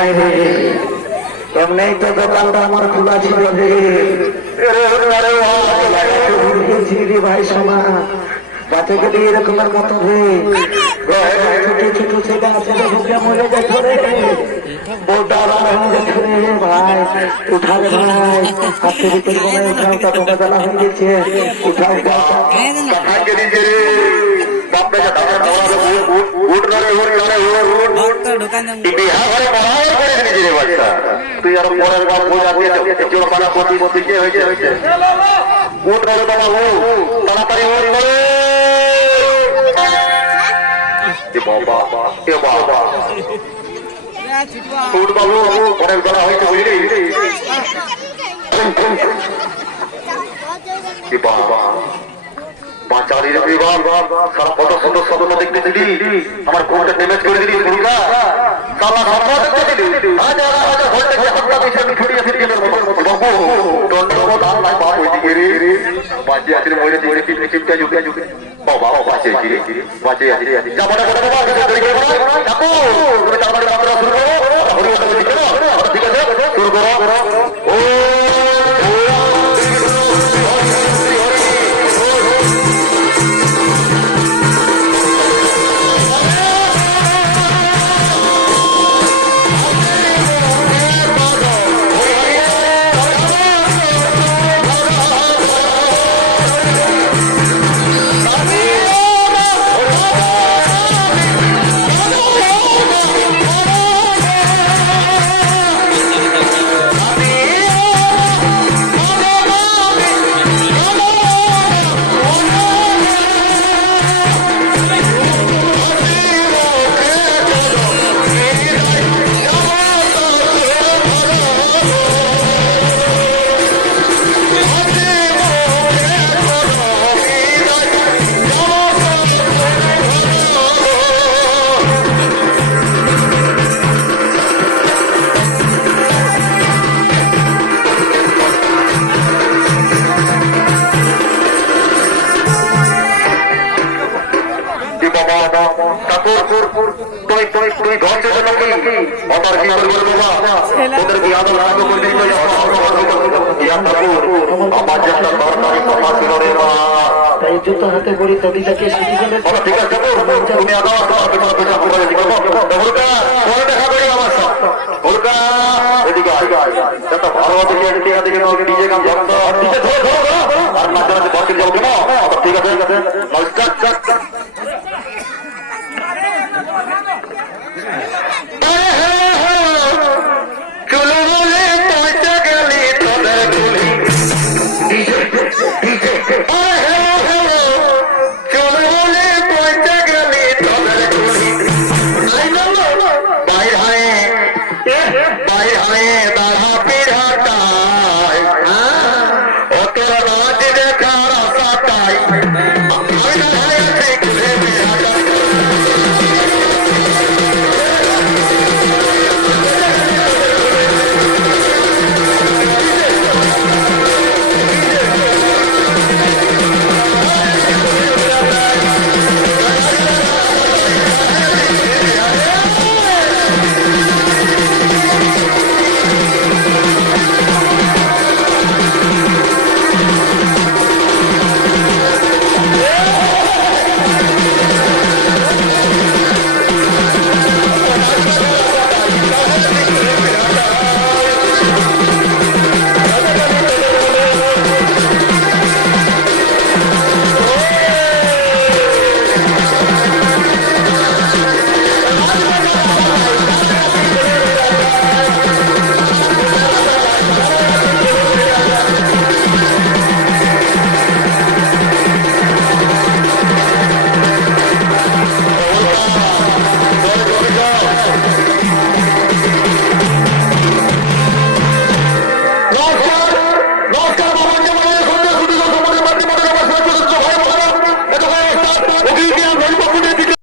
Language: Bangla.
নাই রে, এমনি তো দোকানটা আমার খোলা ছিল রে। ভাই সোনা গাছে গেলে এরকমের মতো রে, ছোট ছোট ছেলে আছে মরে গেছে রে, বউটা হয়ে গেছে রে ভাই। উঠাবে ভাই, হাতে ভিতরে মনে উঠাও, তা তোমার বেলা হয়ে গেছে, উঠাও তুই আর পরের বার তাড়াতাড়ি বাবু পরের বেলা হয়েছে বুঝলি। সারা কত সুন্দর স্বপ্ন দেখতেছিলি, আমার ঘুমটা ড্যামেজ করে দিলি। ঠিক আছে শুরু করো। ও তুই ধরছে নাকি আমার কি করবো বাবা, তোদের কি আদর আরম্ভ করে দিতে আমার যে একটা দরকারি কথা ছিল রে মা, তাই জুতো হাতে বড়ি তবিটাকে শুরু করে। ঠিক আছে তুমি আদর দেখা করি আমার সব হুলকা এদিকে ভালো দিকে নিজে কাম আর মাঝে মাঝে বসে যাও কেন। ঠিক আছে ঠিক আছে